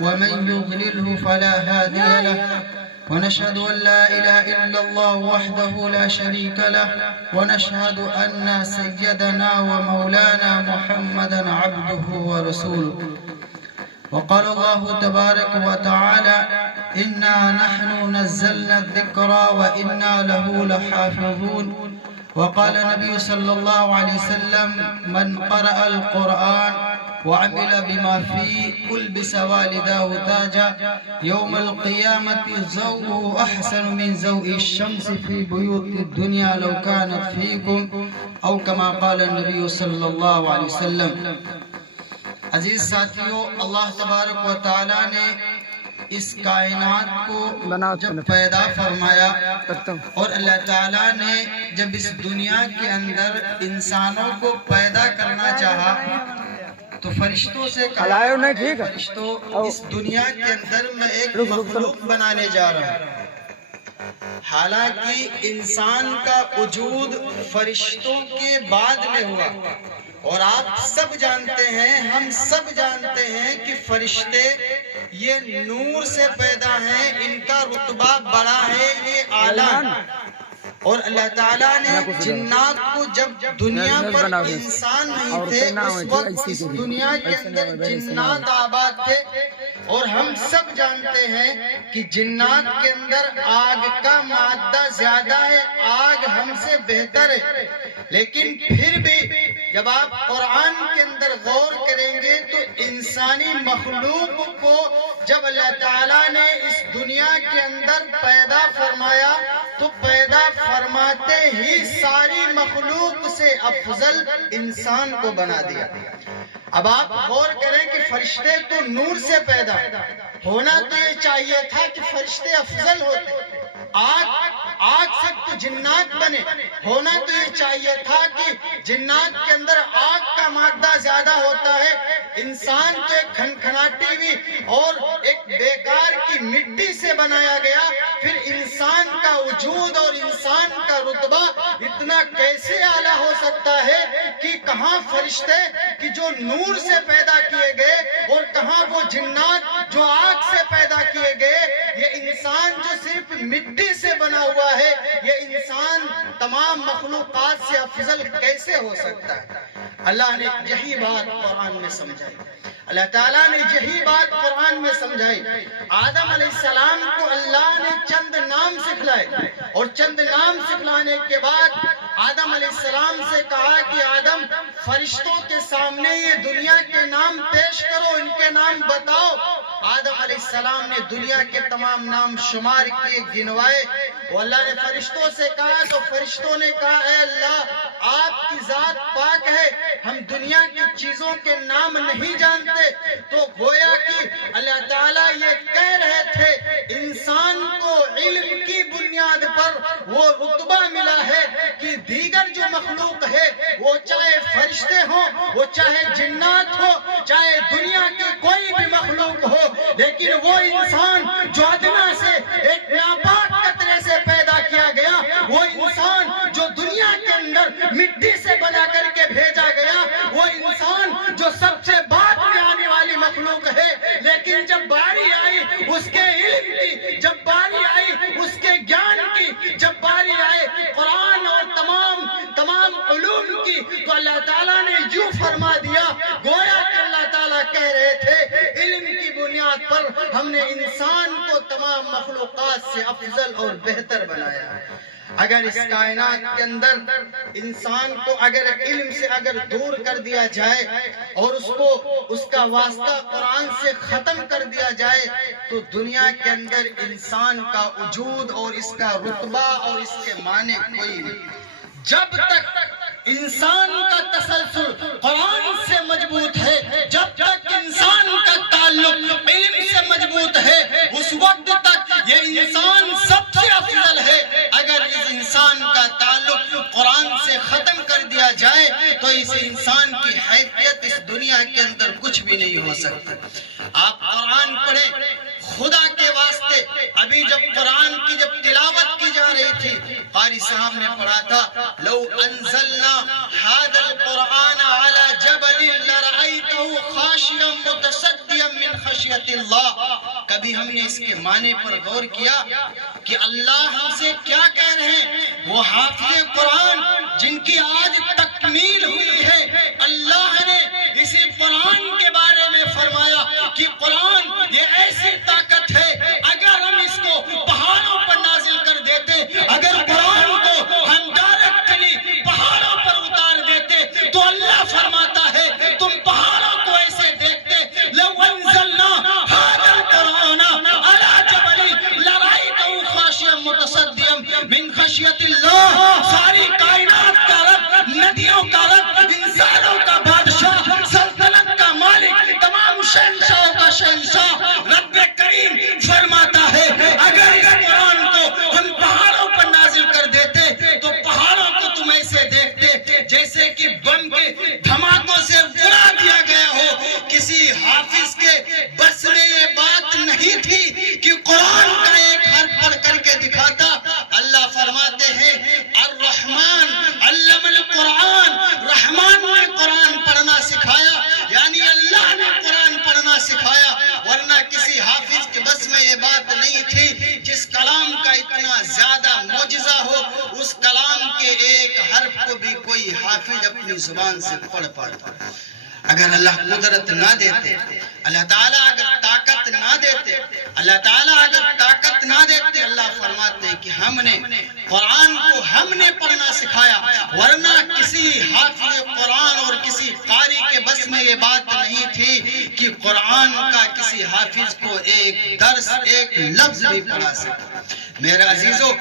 ومن يضلله فلا هادي له ونشهد أن لا إله إلا الله وحده لا شريك له ونشهد أن سيدنا ومولانا محمدا عبده ورسوله. وقال الله تبارك وتعالى إنا نحن نزلنا الذكر وإنا له لحافظون. وقال النبي صلى الله عليه وسلم من قرأ القرآن وعمل بما فيه ألبس والداه تاجا يوم القيامة زوءه أحسن من زوء الشمس في بيوت الدنيا لو كانت فيكم أو كما قال النبي صلى الله عليه وسلم. عزیز ساتھیوں، اللہ تبارک و تعالیٰ نے اس کائنات کو جب پیدا فرمایا اور اللہ تعالیٰ نے جب اس دنیا کے اندر انسانوں کو پیدا کرنا چاہا تو فرشتوں سے کہا فرشتوں اس دنیا کے اندر میں ایک مخلوق بنانے جا رہا ہوں. حالانکہ انسان کا وجود فرشتوں کے بعد میں ہوا اور آپ سب جانتے ہیں، ہم سب جانتے ہیں کہ فرشتے یہ نور سے پیدا ہیں، ان کا رتبہ بڑا ہے، یہ اعلیٰ. اور اللہ تعالیٰ نے جنات کو جب دنیا پر انسان نہیں تھے اس وقت اس دنیا کے اندر جنات آباد تھے. اور ہم سب جانتے ہیں کہ جنات کے اندر آگ کا مادہ زیادہ ہے، آگ ہم سے بہتر ہے. لیکن پھر بھی جب آپ قرآن کے اندر غور کریں گے تو انسانی مخلوق کو جب اللہ تعالیٰ نے اس دنیا کے اندر پیدا فرمایا تو پیدا فرماتے ہی ساری مخلوق سے افضل انسان کو بنا دیا. اب آپ غور کریں کہ فرشتے تو نور سے پیدا ہونا تو یہ چاہیے تھا کہ فرشتے افضل ہوتے، آگ سے تو جنات بنے، ہونا تو یہ چاہیے تھا کہ جنات کے اندر آگ کا مادہ زیادہ ہوتا ہے. انسان تو ایک کھنکھناٹی ہوئی اور ایک بیکار کی مٹی سے بنایا گیا. پھر انسان کا وجود اور انسان کا رتبہ اتنا کیسے اعلیٰ ہو سکتا ہے کہ کہاں فرشتے کہ جو نور سے پیدا کیے گئے اور کہاں وہ جنات جو آگ سے پیدا کیے گئے. یہ انسان جو صرف مٹی سے بنا ہوا ہے، یہ انسان تمام مخلوقات سے افضل کیسے ہو سکتا ہے؟ اللہ نے یہی بات قرآن میں سمجھائی، اللہ تعالیٰ نے یہی بات قرآن میں سمجھائی. آدم علیہ السلام کو اللہ نے چند نام سکھلائے اور چند نام سکھلانے کے بعد آدم علیہ السلام سے کہا کہ آدم فرشتوں کے سامنے یہ دنیا کے نام پیش کرو، ان کے نام بتاؤ. آدم علیہ السلام نے دنیا کے تمام نام شمار کیے، گنوائے. وہ اللہ نے فرشتوں سے کہا تو فرشتوں نے کہا اے اللہ آپ کی ذات پاک ہے، ہم دنیا کی چیزوں کے نام نہیں جانتے. تو گویا کہ اللہ تعالیٰ یہ کہہ رہے تھے انسان کو علم کی بنیاد پر وہ رتبہ ملا ہے کہ دیگر جو مخلوق ہے وہ چاہے فرشتے ہوں، وہ چاہے جنات ہو، چاہے دنیا کی کوئی بھی مخلوق ہو، لیکن وہ انسان جو ادنا سے ایک ناپاک قطرے سے پیدا کیا گیا، وہ انسان جو دنیا کے اندر مٹی سے بنا کر کے بھیجا گیا، وہ انسان جو سب سے بعد میں آنے والی مخلوق ہے. لیکن جب باری آئی اس کے علم کی، جب باری آئی اس کے گیان کی، جب باری آئے قرآن اور تمام علوم کی، تو اللہ تعالیٰ نے یوں فرما دیا گویا کہ اللہ تعالیٰ کہہ رہے تھے علم کی بنیاد پر ہم نے انسان کو تمام مخلوقات سے افضل اور بہتر بنایا ہے. اگر اس کائنات کے اندر انسان کو اگر علم سے اگر دور کر دیا جائے اور اس کا واسطہ قرآن سے ختم کر دیا جائے تو دنیا کے اندر انسان کا وجود اور اس کا رتبہ اور اس کے معنی کوئی نہیں. جب تک انسان کا تسلسل قرآن سے مضبوط ہے، جب تک انسان کا تعلق علم سے مضبوط ہے، اس وقت تک یہ انسان سب سے افضل ہے. اگر اس انسان کا تعلق قرآن سے ختم کر دیا جائے تو اس انسان کی حیثیت اس دنیا کے اندر کچھ بھی نہیں ہو سکتا. آپ قرآن پڑھیں خدا کے واسطے. ابھی جب قرآن کی جب تلاوت کی جا رہی تھی قاری صاحب نے پڑھا تھا لو انزلنا هذا القرآن على جبل لرأيته خاشعا متصدعا من خشية اللہ، کبھی ہم نے اس کے معنی پر غور کیا کہ اللہ ہم سے کیا کہہ رہے ہیں؟ وہ حافظ قرآن جن کی آج تکمیل ہوئی ہے، اللہ نے اسی قرآن کے بارے میں فرمایا کہ قرآن یہ ایسی طاقت ہے، اگر ہم اس کو پہاڑوں پر نازل کر دیتے، اگر قرآن کو ہم ڈائریکٹلی پہاڑوں پر اتار دیتے تو اللہ فرماتا ہے تم پہاڑوں کو ایسے دیکھتے، لو انزلنا هذا القرآن على جبل لرأيته خاشعا متصدعا من خشیۃ اللہ۔ ساری کائنات کا رب، ندیوں کا رب، انسانوں کا بادشاہ، سلطنت کا مالک، تمام شہنشاہوں کا شہنشاہ رب کریم فرماتا ہے اگر اس قرآن کو ہم پہاڑوں پر نازل کر دیتے تو پہاڑوں کو تم ایسے دیکھتے جیسے کہ بم کے دھماکوں سے اڑا دیا گیا ہو۔ کسی حافظ کے بس میں یہ بات نہیں تھی کہ قرآن کا ایک حرف پڑھ کر کے دکھاتا۔ اللہ فرماتے ہیں الرحمن علم القرآن، رحمان نے قرآن پڑھنا سکھایا، یعنی اللہ نے قرآن پڑھنا سکھایا، ورنہ کسی حافظ کے بس میں یہ بات نہیں تھی۔ جس کلام کا اتنا زیادہ معجزہ ہو، اس کلام کے ایک حرف کو بھی کوئی حافظ اپنی زبان سے پڑھ پاتا۔ اگر اللہ قدرت نہ دیتے، اللہ تعالیٰ اگر طاقت نہ دیتے، اللہ تعالیٰ اگر طاقت نہ دیتے، اللہ فرماتے ہیں کہ ہم نے قرآن کو ہم نے پڑھنا سکھایا، ورنہ کسی حافظ قرآن اور کسی قاری کے بس میں یہ بات نہیں تھی کہ قرآن کا کسی حافظ کو ایک درس، ایک لفظ بھی پڑھا سکے۔ میرے عزیزو،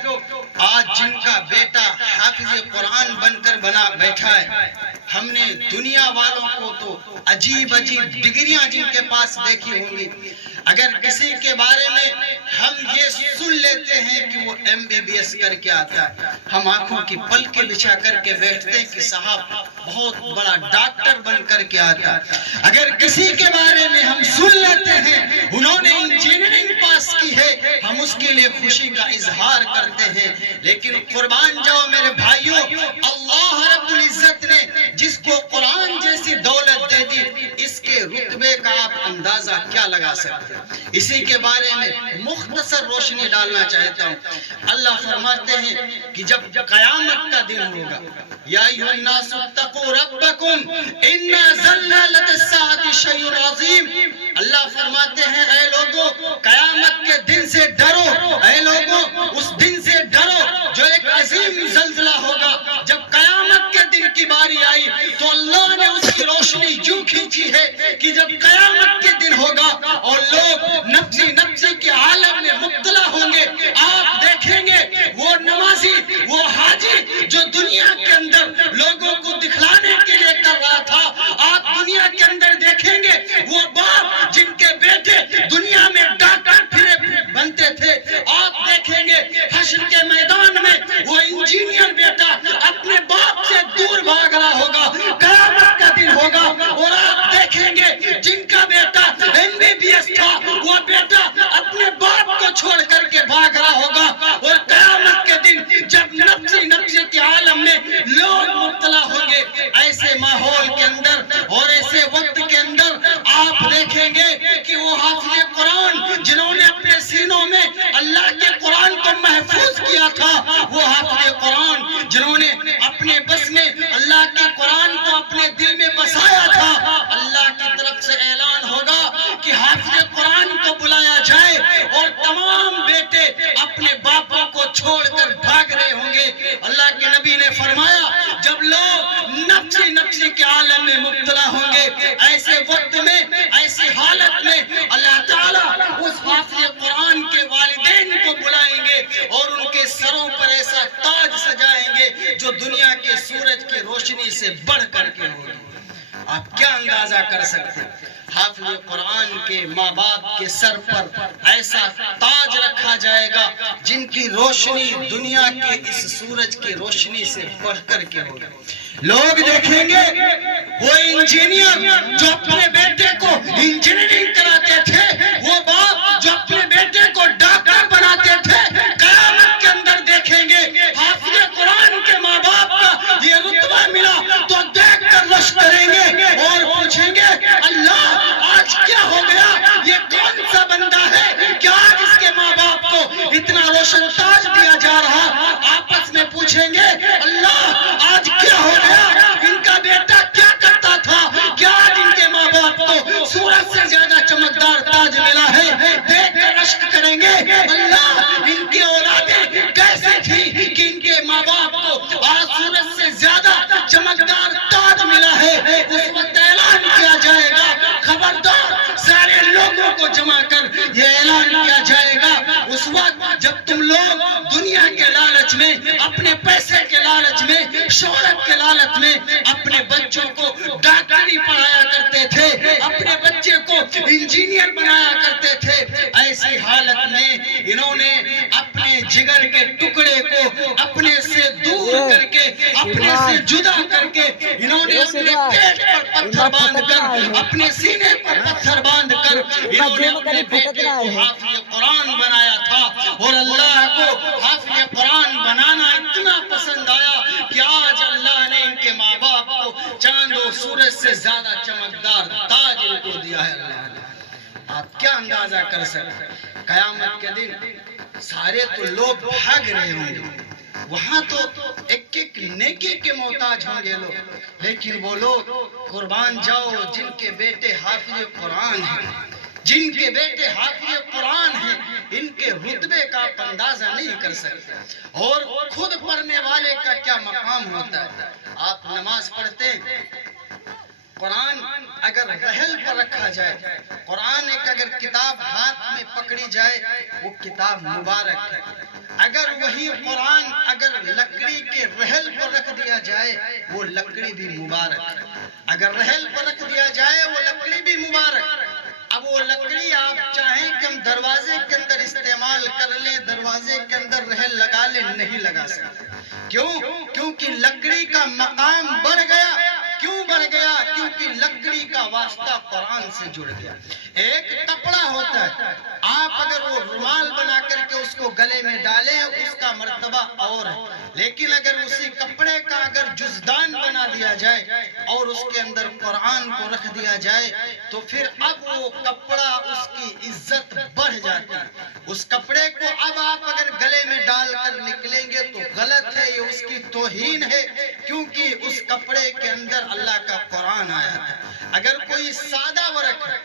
آج جن کا بیٹا حافظ قرآن بن کر بنا بیٹھا ہے، ہم نے دنیا والوں کو تو عجیب عجیب ڈگریاں جن کے پاس دیکھی ہوں گی۔ اگر کسی کے بارے میں ہم یہ سن لیتے ہیں کہ وہ MBBS کر کے آتا ہے، ہم آنکھوں کی پلکیں بچھا کر کے بیٹھتے ہیں کہ صاحب بہت بڑا ڈاکٹر بن کر کے آتا ہے۔ اگر کسی کے بارے میں ہم سن لیتے ہیں انہوں نے انجینئرنگ پاس کی ہے، ہم اس کے لیے خوشی کا اظہار کرتے ہیں۔ لیکن قربان جاؤ میرے بھائیوں، اللہ رب العزت نے جس کو قرآن جیسی دولت دے دی، اس کے رتبے کا آپ اندازہ کیا لگا سکتے ہیں؟ اسی کے بارے میں مختصر روشنی ڈالنا چاہتا ہوں۔ اللہ فرماتے ہیں کہ جب قیامت کا دن ہوگا، یا ایھا الناس اتقوا ربکم ان زلزلۃ الساعۃ شیء عظیم، اللہ فرماتے ہیں اے لوگوں قیامت کے دن سے ڈرو، اے لوگوں اس دن سے ڈرو جو ایک عظیم زلزلہ ہوگا۔ جب قیامت کے دن کی باری آئی تو اللہ نے اس کی روشنی یوں کھینچی ہے کہ جب قیامت کے دن ہوگا اور لوگ نفسی نفسی کے عالم میں مبتلا ہوں گے، آپ دیکھیں گے وہ نمازی، وہ حاجی جو دنیا کے اندر لوگوں کو دکھلانے کے لیے کر رہا تھا، آپ دنیا کے اندر دیکھیں گے وہ باپ جن کے بیٹے دنیا میں ڈاکٹر پھرے بنتے تھے، آپ دیکھیں گے حشر کے میدان میں وہ انجینئر بیٹا اپنے باپ سے دور بھاگ رہا ہوگا۔ قیامت کا دن ہوگا اور آپ دیکھیں گے جن کا بیٹا MBBS تھا، وہ بیٹا اپنے باپ کو چھوڑ کر کے بھاگ رہا ہوگا۔ اور قیامت کے دن جب نفسی نفسی کے عالم میں لوگ مبتلا ہوں گے، ایسے ماحول کے اندر اور ایسے وقت کے اندر آپ دیکھیں گے کہ وہ حافظ قرآن جنہوں نے اپنے سینوں میں اللہ کے قرآن کو محفوظ کیا تھا، وہ حافظ قرآن جنہوں نے اپنے بس میں اللہ کے قرآن کو اپنے دل میں بسایا تھا، اللہ کی طرف سے اعلان ہوگا کہ حافظ قرآن کو بلایا جائے اور تمام بیٹے اپنے باپوں کو چھوڑ کر بھاگ رہے ہوں گے۔ اللہ کے نبی نے فرمایا جب لوگ نفسی نفسی کے عالم میں مبتلا ہوں گے، ایسے وقت میں، ایسی حالت میں اللہ تعالیٰ اس حافظ قرآن کے والدین کو بلائیں گے اور ان کے سروں پر ایسا تاج سجائیں گے جو دنیا کے سورج کی روشنی سے بڑھ کر کے ہوگی۔ آپ کیا اندازہ کر سکتے ہیں؟ حافظ قرآن کے ماں باپ کے سر پر ایسا تاج رکھا جائے گا جن کی روشنی دنیا کے اس سورج کی روشنی سے بڑھ کر کے ہوگی۔ لوگ دیکھیں گے وہ انجینئر جو اپنے بیٹے کو انجینئرنگ کراتے تھے، وہ باپ جو اپنے بیٹے کو ڈاکٹر بناتے تھے، قیامت کے اندر دیکھیں گے حافظ قرآن کے ماں باپ کا یہ رتبہ ملا تو دیکھ کر رش کریں گے اور پوچھیں گے اللہ آج کیا ہو گیا، یہ کون سا تاج ملا ہے، دیکھ کر اشک کریں گے اللہ ان کی اولادیں کیسے تھی کہ ان کے ماں باپ کو آج سورج سے زیادہ چمکدار تاج ملا ہے۔ اس وقت اعلان کیا جائے گا، خبردار سارے لوگوں کو جمع کر یہ اعلان کیا جائے گا۔ اس وقت جب تم لوگ دنیا کے لالچ میں، اپنے پیسے کے لالچ میں، شہرت کے لالچ میں اپنے بچوں کو ڈاکٹری پڑھایا کرتے تھے، اپنے بچے کو انجینئر بنایا کرتے تھے، ایسی حالت میں انہوں نے اپنے جگر کے ٹکڑے کو اپنے سے دور کر کے، اپنے سے جدا کر کے، انہوں نے اپنے پیٹ پر پتھر باندھ کر، اپنے سینے پر پتھر باندھ کر انہوں نے اپنے بیٹے کو حافظ قرآن بنایا تھا۔ اور اللہ کو حافظ قرآن بنانا اتنا پسند آیا کہ آج اللہ نے ان کے ماں باپ کو چاند و سورج سے زیادہ چمکدار تاج ان کو دیا ہے۔ اللہ نے، آپ کیا اندازہ کر سکتے ہیں قیامت کے دن سارے تو لوگ بھاگ رہے ہوں گے، وہاں تو ایک ایک نیکی کے محتاج ہوں گے لوگ، لیکن وہ لوگ قربان جاؤ جن کے بیٹے حافظ قرآن ہیں، جن کے بیٹے حافظ قرآن ہیں، ان کے رتبے کا آپ اندازہ نہیں کر سکتے، اور خود پڑھنے والے کا کیا مقام ہوتا ہے۔ آپ نماز پڑھتے ہیں، قرآن اگر رحل پر رکھا جائے، قرآن ایک اگر کتاب ہاتھ میں پکڑی جائے وہ کتاب مبارک ہے، اگر وہی قرآن اگر لکڑی کے رحل پر رکھ دیا جائے وہ لکڑی بھی مبارک ہے، اگر رحل پر رکھ دیا جائے وہ لکڑی بھی مبارک۔ اب وہ لکڑی آپ چاہیں کہ ہم دروازے کے اندر استعمال کر لیں، دروازے کے اندر رحل لگا لیں، نہیں لگا سکتے۔ کیوں؟ کیونکہ لکڑی کا مقام بڑھ گیا۔ کیوں بڑھ گیا؟ کیونکہ لکڑی کا واسطہ قرآن سے جڑ گیا۔ ایک کپڑا ہوتا ہے، آپ اگر وہ رومال بنا کر کے اس کو گلے میں ڈالیں اس کا مرتبہ اور ہے، لیکن اگر اسی کپڑے کا اگر جزدان بنا دیا جائے اور اس کے اندر قرآن کو رکھ دیا جائے تو پھر اب وہ کپڑا اس کی عزت بڑھ جاتی ہے۔ اس کپڑے کو اب آپ اگر گلے میں ڈال کر نکلیں گے تو غلط ہے، یہ اس کی توہین ہے، کیونکہ اس کپڑے کے اندر اللہ کا قرآن آیا ہے۔ اگر کوئی سادہ ورق ہے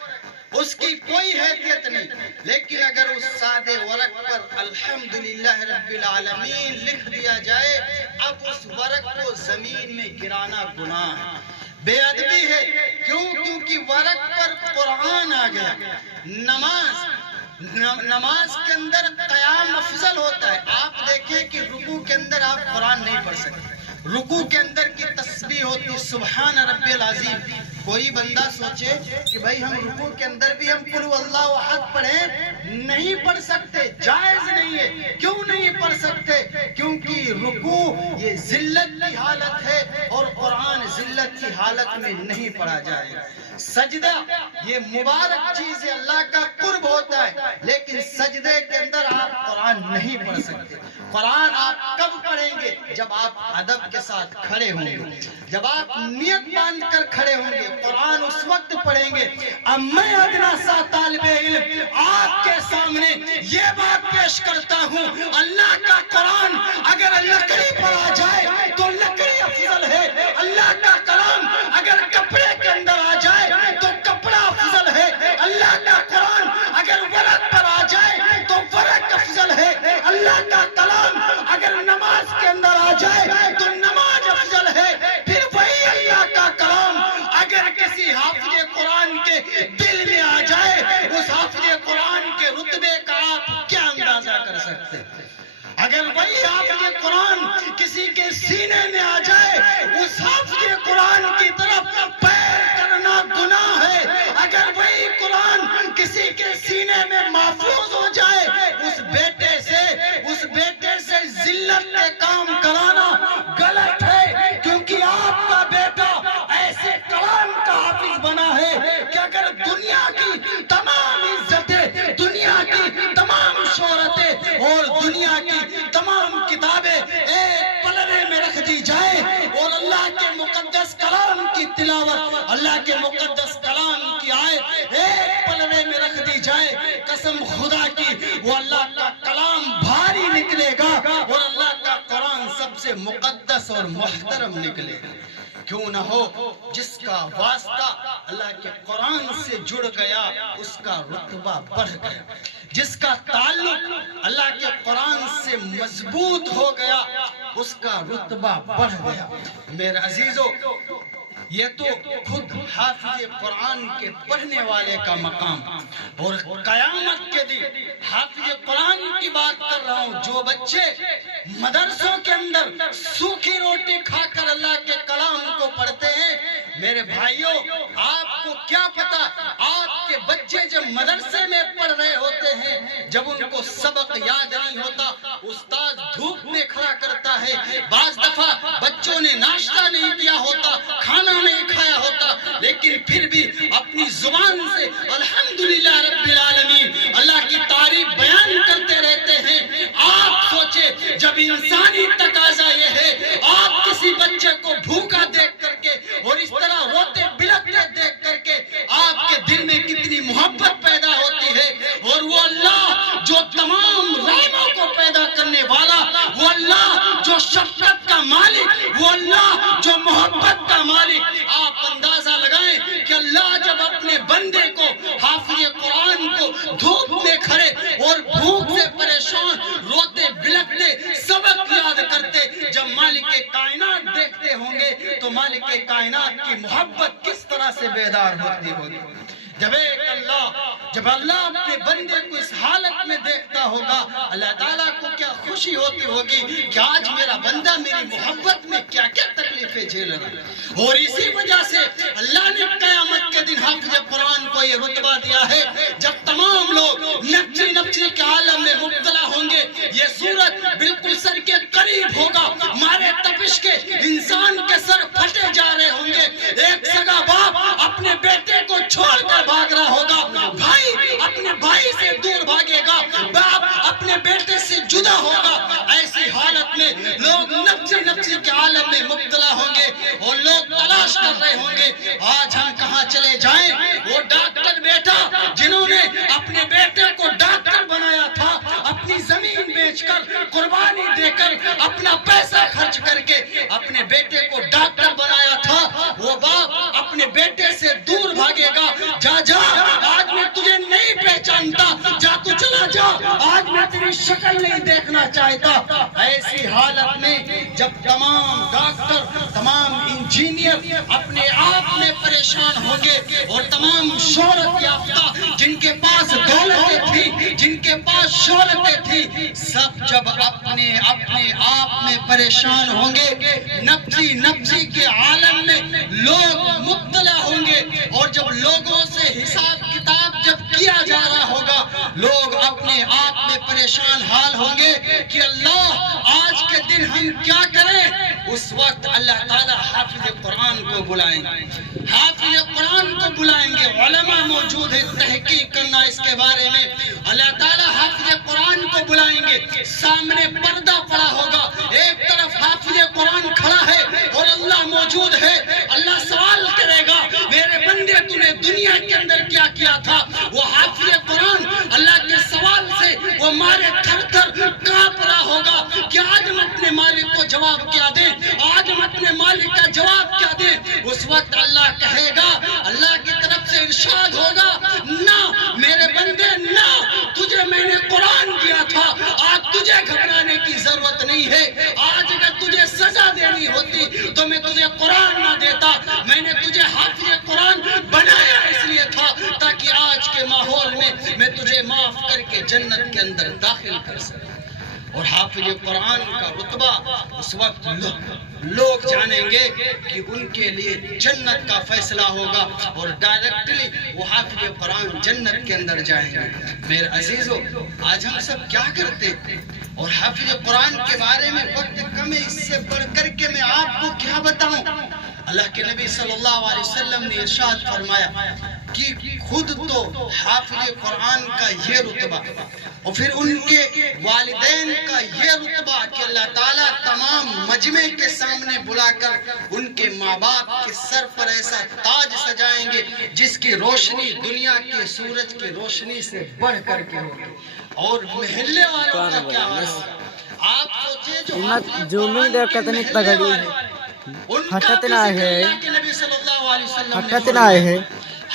اس کی کوئی حیثیت نہیں، لیکن اگر اس سادے ورق پر الحمدللہ رب العالمین لکھ دیا جائے اب اس ورق کو زمین میں گرانا گناہ ہے، بے ادبی ہے۔ کیوں؟ کیونکہ ورق پر قرآن آ گیا۔ نماز کے اندر قیام افضل ہوتا ہے۔ آپ دیکھیں کہ رکوع کے اندر آپ قرآن نہیں پڑھ سکتے، رکوع کے اندر کی تسبیح ہوتی سبحان رب العظیم۔ کوئی بندہ سوچے کہ بھائی ہم رکوع کے اندر بھی ہم قل اللہ احد پڑھیں، نہیں پڑھ سکتے، جائز نہیں ہے۔ کیوں نہیں پڑھ سکتے؟ کیونکہ رکوع یہ ذلت کی حالت ہے اور قرآن ذلت کی حالت میں نہیں پڑھا جائے۔ سجدہ یہ مبارک چیز ہے، اللہ کا قرب ہوتا ہے، لیکن سجدے کے اندر آپ قرآن نہیں پڑھ سکتے۔ قرآن آپ کب پڑھیں گے؟ جب آپ ادب کے ساتھ کھڑے ہوں گے، جب آپ نیت باندھ کر کھڑے ہوں گے، قرآن اس وقت پڑھیں گے۔ اب میں ادنا سا طالب علم آپ کے سامنے یہ بات پیش کرتا ہوں، اللہ کا قرآن اگر لکڑی پر آ جائے تو لکڑی افضل ہے، اللہ کا کلام اگر کپڑے کے اندر آ جائے تو کپڑا افضل ہے، اللہ کا قرآن اگر ورق پر آ جائے تو ورق افضل ہے، اللہ کا کلام اگر نماز کے اندر آ جائے تو نماز افضل ہے۔ پھر وہی اللہ کا کلام اگر کسی حافظ قرآن کے دل میں آ جائے اس حافظ قرآن کے رتبے کا آپ کیا اندازہ کر سکتے ہیں؟ اگر وہی حافظ قرآن کسی کے سینے میں آ جائے اس حافظ قرآن کی طرف پیر کرنا گناہ ہے۔ اگر وہی قرآن کسی کے سینے میں محفوظ ہو جائے اس بیٹے سے ذلت کے کام کرانا غلط ہے، کیونکہ آپ کا بیٹا ایسے کلام کا حافظ بنا ہے کہ اگر دنیا کی تمام عزتیں، دنیا کی تمام شہرتیں اور دنیا کی تمام کتابیں ایک پلڑے میں رکھ دی جائے اور اللہ کے مقدس کلام کی تلاوت، اللہ کے مقدس کلام کی آیت ایک پلڑے میں رکھ دی جائے، قسم خدا کی وہ اللہ کا کلام بھاری نکلے گا اور اللہ کا قرآن سب سے مقدس اور اور محترم نکلے گا۔ کیوں نہ ہو جس کا واسطہ اللہ کے قرآن سے جڑ گیا اس کا رتبہ بڑھ گیا، جس کا تعلق اللہ کے قرآن سے مضبوط ہو گیا اس کا رتبہ بڑھ گیا۔ میرے عزیزو، یہ تو خود حافظ قرآن کے پڑھنے والے کا مقام، اور قیامت کے دن حافظ قرآن کی بات کر رہا ہوں، جو بچے مدرسوں کے اندر سوکھی روٹی کھا کر اللہ کے کلام کو پڑھتے ہیں، میرے بھائیوں آپ کو کیا پتا آپ کے بچے جب مدرسے میں پڑھ رہے ہوتے ہیں، جب ان کو سبق یاد نہیں ہوتا، استاد دھوپ میں کھڑا کرتا ہے، بعض دفعہ بچوں نے ناشتہ نہیں کیا ہوتا، کھانا نہیں کھایا ہوتا، لیکن پھر بھی اپنی زبان سے الحمدللہ رب العالمین اللہ کی تعریف بیان کرتے رہتے ہیں۔ آپ سوچے جب انسانی تقاضا یہ ہے، آپ کسی بچے کو بھوکا دیکھ کر کے اور اس طرح روتے بلکتے دیکھ کر کے آپ کے دل میں کتنی محبت پیدا ہوتی ہے، اور وہ اللہ جو تمام رحموں کو پیدا کرنے والا، وہ اللہ جو شفقت کا مالک، وہ اللہ جو محبت کا مالک، آپ اندازہ لگائیں کہ اللہ جب اپنے بندے کو حافظ قرآن کو دھوپ میں کھڑے اور بھوک سے پریشان روتے بلکتے سبق یاد کرتے جب مالک کائنات دیکھتے ہوں گے تو مالک کائنات کی محبت کس طرح سے بیدار ہوتی ہوگی۔ جب اللہ اپنے بندے کو اس حالت میں دیکھتا ہوگا، اللہ تعالیٰ کو کیا خوشی ہوتی ہوگی کہ آج میرا بندہ میری محبت میں کیا کیا تکلیفیں جھیل رہا ہے۔ اور اسی وجہ سے اللہ نے قیامت کے دن حافظ قرآن کو یہ رتبہ دیا ہے، جب تمام لوگ نفسی کے عالم میں مبتلا ہوں گے، یہ سورت بالکل سر کے قریب ہوگا، مارے تپش کے انسان کے سر پھٹے جا رہے ہوں گے، ایک سگا باپ اپنے بیٹے کو چھوڑ کر بھاگ رہا ہوگا، بھائی اپنے بھائی سے دور بھاگے گا، باپ اپنے بیٹے سے جدا ہوگا۔ ایسی حالت میں لوگ نفسی کے عالم میں مبتلا ہوں گے اور لوگ تلاش کر رہے ہوں گے آج ہم کہاں چلے جائیں۔ وہ ڈاکٹر بیٹا جنہوں نے اپنے بیٹے کو ڈاکٹر بنایا تھا، اپنی زمین بیچ کر، قربانی دے کر، اپنا پیسہ خرچ کر کے اپنے بیٹے کو ڈاکٹر بنایا تھا، وہ باپ اپنے بیٹے سے دور بھاگے گا، جا آج میں تجھے نہیں پہچانتا، جا تو چلا جا، آج میں تیری شکل نہیں دیکھنا چاہتا۔ ایسی حالت میں جب تمام ڈاکٹر، تمام انجینئر اپنے آپ میں پریشان ہوں گے اور تمام شہرت یافتہ جن کے پاس دولتیں تھی، جن کے پاس شہرتیں تھی، سب جب اپنے آپ میں پریشان ہوں گے، نفسی کے عالم میں لوگ مبتلا ہوں گے، اور جب لوگوں سے حساب کتاب جب کیا جا رہا ہوگا، لوگ اپنے آپ میں پریشان حال ہوں گے کہ اللہ آج کے دن ہم کیا کریں۔ اس وقت اللہ تعالیٰ حافظ قرآن کو بلائیں گے، حافظ قرآن کو بلائیں گے، علماء موجود ہے تحقیق کرنا اس کے بارے میں۔ اللہ تعالیٰ حافظ قرآن کو بلائیں گے، سامنے پردہ پڑا ہوگا، ایک طرف حافظ قرآن کھڑا ہے اور اللہ موجود ہے۔ اللہ سوال کرے گا، میرے بندے تو نے دنیا کے اندر کیا کیا تھا؟ وہ حافظ قرآن اللہ کے سوال سے وہ مارے تھر تھر کانپ رہا ہوگا کہ آج ہم اپنے مالک کو جواب کیا دیں، آج ہم اپنے مالک کا جواب کیا دیں۔ اس وقت اللہ کہے گا، اللہ کی طرف سے ارشاد ہوگا، نہ میرے بندے نہ، تجھے میں نے قرآن دیا تھا، آج تجھے گھبرانے کی ضرورت نہیں ہے۔ آج اگر تجھے سزا دینی ہوتی تو میں تجھے قرآن نہ دیتا، میں نے تجھے حافظ قرآن بنایا اس لیے تھا تاکہ آج کے ماحول میں تجھے معاف کر کے جنت کے اندر داخل کر سکوں۔ اور حافظ قرآن کا رتبہ اس وقت لوگ جانیں گے کہ ان کے لیے جنت کا فیصلہ ہوگا اور ڈائریکٹلی وہ حافظ قرآن جنت کے اندر جائیں گے۔ میرے عزیزو، آج ہم سب کیا کرتے اور حافظ قرآن کے بارے میں وقت کم ہے، اس سے بڑھ کر کے میں آپ کو کیا بتاؤں۔ اللہ کے نبی صلی اللہ علیہ وسلم نے ارشاد فرمایا کہ خود تو حافظ قرآن کا یہ رتبہ اور پھر ان کے والدین کا یہ رتبہ کہ اللہ تعالیٰ تمام مجمع کے سامنے بلا کر ان کے ماں باپ کے سر پر ایسا تاج سجائیں گے جس کی روشنی دنیا کے سورج کی روشنی سے بڑھ کر کے ہوگی۔ اور محلے والوں کا کیا حال ہوگا؟ آپ سوچیں جو زومنگ دیکھ کتنی تگڑی ہے ہٹت نہ ہے نبی صلی اللہ علیہ وسلم ہٹت نہ ہے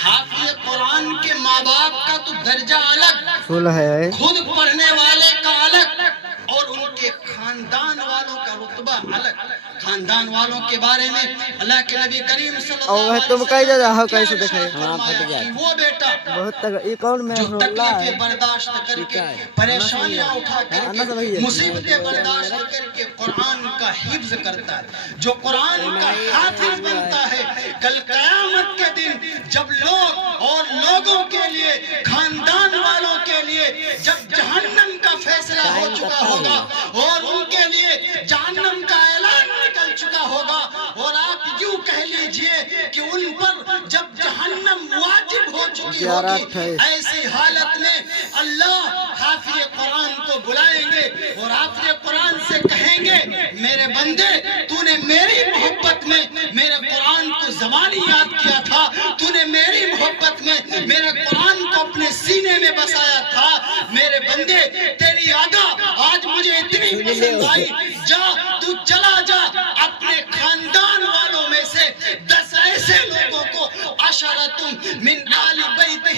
حافظ قرآن کے ماں باپ کا تو درجہ الگ، فل ہے خود پڑھنے والے کا الگ، اور ان کے خاندان والوں کا رتبہ الگ۔ خاندان والوں کے بارے میں اللہ کے نبی کریم صلی اللہ علیہ وسلم تم کئی جگہ ہو کیسے دکھائے فرمایا کہ وہ بیٹا بہت تگڑی یہ کون میں جو تکلیفیں برداشت کر کے پریشانیاں اٹھا کر کے مصیبتیں برداشت کر کے قرآن کا حفظ کرتا ہے، جو قرآن کا حافظ بنتا ہے، کل قیامت کے دن جب لوگ اور لوگوں کے لیے، خاندان والوں کے لیے جب جہنم کا فیصلہ ہو چکا ہوگا اور ان کے لیے جہنم کا اعلان نکل چکا ہوگا، اور آپ یوں کہہ لیجئے کہ ان پر جب جہنم واجب ہو چکی ہوگی، ایسی حالت میں اللہ حافظ قرآن کو بلائیں گے اور حافظ قرآن سے کہیں گے میرے بندے تو نے میری محبت میں میرے قرآن کو زبانی یاد کیا تھا، تو نے میری محبت میں میرے قرآن کو اپنے سینے میں بسایا تھا، میرے بندے تیری ادا آج مجھے اتنی پسند آئی، جا تو چلا جا اپنے خاندان والوں میں سے 10 ایسے لوگوں کو عشرۃ من آل بیتہ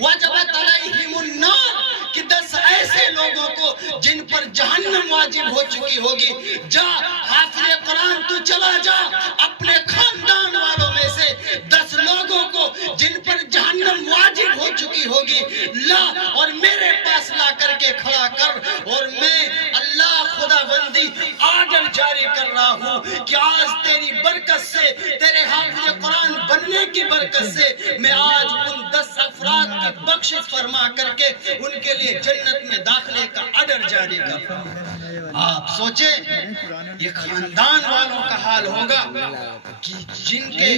وجبت علیہم النار، کہ 10 ایسے لوگوں کو جن پر جہنم واجب ہو چکی ہوگی، جا حافظ قرآن تو چلا جا اپنے خاندان والوں میں سے 10 لوگوں کو جن پر جہنم واجب ہو چکی ہوگی لا اور میرے پاس لا کر کے کھڑا کر، اور میں اللہ خدا بندی آرڈر جاری کر رہا ہوں کہ آج تیری برکت سے، تیرے حافظ قرآن بننے کی برکت سے میں آج ان 10 افراد کی بخشش فرما کر کے ان کے لیے جنت میں داخلے کا آرڈر جاری کر رہا ہوں۔ آپ سوچیں یہ خاندان والوں کا حال ہوگا کہ جن کے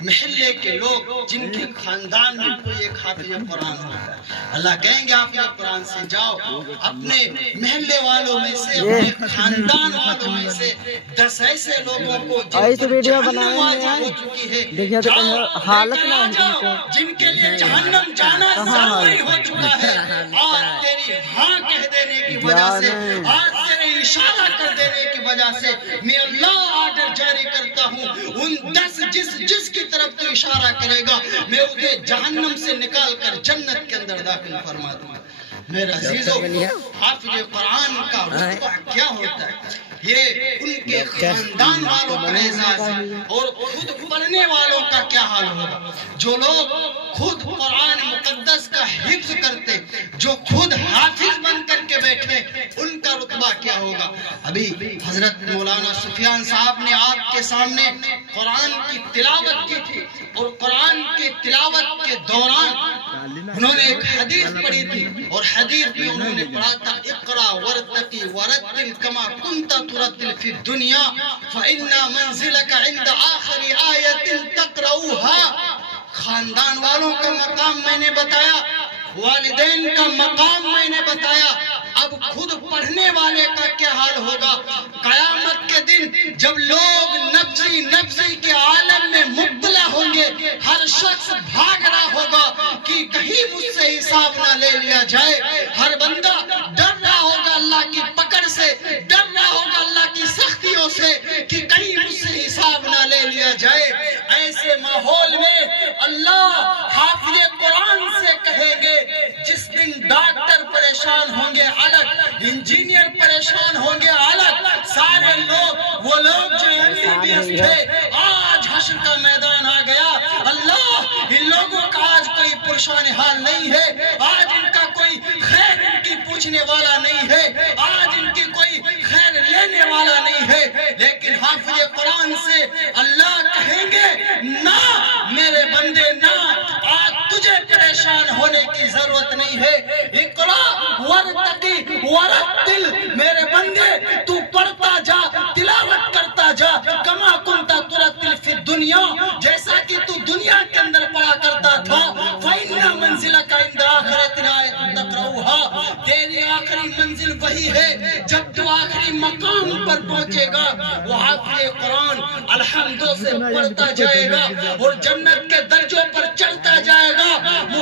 محلے کے لوگ، جن کے خاندان میں کوئی ایک حافظ قرآن ہوگا، اللہ کہیں گے حافظ قرآن سے جاؤ اپنے محلے والوں میں سے، اپنے خاندان والوں میں سے 10 ایسے لوگوں کو جن پر جہنم واجب ہو چکی ہے، جاؤ حالت نہ جن کے لیے جہنم جانا ضروری ہو چکا ہے، آج تیری ہاں کہہ دینے کی وجہ سے، آج تیرے اشارہ کر دینے کی وجہ سے میں اللہ آرڈر جاری کرتا ہوں، ان 10 جس کی طرف تو اشارہ کرے گا میں اسے جہنم سے نکال کر جنت کے اندر داخل فرما دوں گا۔ میرے عزیزو، حافظ قرآن کا رتبہ کیا ہوتا ہے، یہ ان کے خاندان والوں کا اعزاز ہے، اور خود پڑھنے والوں کا کیا حال ہوگا، جو لوگ خود قرآن مقدس کا حفظ کرتے، جو خود حافظ بن کر کے بیٹھے، ان کا رتبہ کیا ہوگا۔ ابھی حضرت مولانا سفیان صاحب نے آپ کے سامنے قرآن کی تلاوت کی تھی، اور قرآن کی تلاوت کے دوران انہوں نے ایک حدیث پڑھی تھی، اور حدیث میں انہوں نے پڑھا تھا اقرا ورتقی ورتل کما کنت ترتل فی الدنیا فإن منزلک عند آخر آیت تقرؤها۔ خاندان والوں کا مقام میں نے بتایا، والدین کا مقام میں نے بتایا، اب خود پڑھنے والے کا کیا حال ہوگا۔ قیامت کے دن جب لوگ نفسی کے عالم میں مبتلا ہوں گے، ہر شخص بھاگ رہا ہوگا کہ کہیں مجھ سے حساب نہ لے لیا جائے، ہر بندہ ڈر رہا ہوگا اللہ کی پکڑ سے، ڈر رہا ہوگا اللہ کی سختیوں سے کہ کہیں مجھ سے حساب نہ لے لیا جائے۔ ایسے ماحول میں اللہ حافظ قرآن سے کہیں گے، جس دن ڈاکٹر پریشان ہوں گے الگ، انجینئر پریشان ہوں گے الگ، سارے لوگ وہ لوگ جو MBBS تھے، آج حشر کا میدان آ گیا، اللہ ان لوگوں کا آج کوئی پریشان حال نہیں ہے، آج ان کا کوئی خیر ان کی پوچھنے والا نہیں ہے، آج ان کی کوئی خیر لینے والا نہیں ہے، لیکن حافظ قرآن سے اللہ کہیں گے نہ میرے بندے نہ، آج تجھے پریشان ہونے کی ضرورت نہیں ہے، اقرا ورتقی ورتل، میرے بندے تو پڑھتا جا، تلاوت کرتا جا، کما کنت ترتل فی الدنیا، جیسا کہ تو دنیا کے اندر پڑھا کرتا تھا، فإن منزلک عند آخرۃ آیۃ تقرؤها، تیری آخری منزل وہی ہے جب تو آخری مقام پر پہنچے گا، وہ حافظ قرآن الحمدوں سے پڑھتا جائے گا اور جنت کے درجوں پر چڑھتا جائے گا،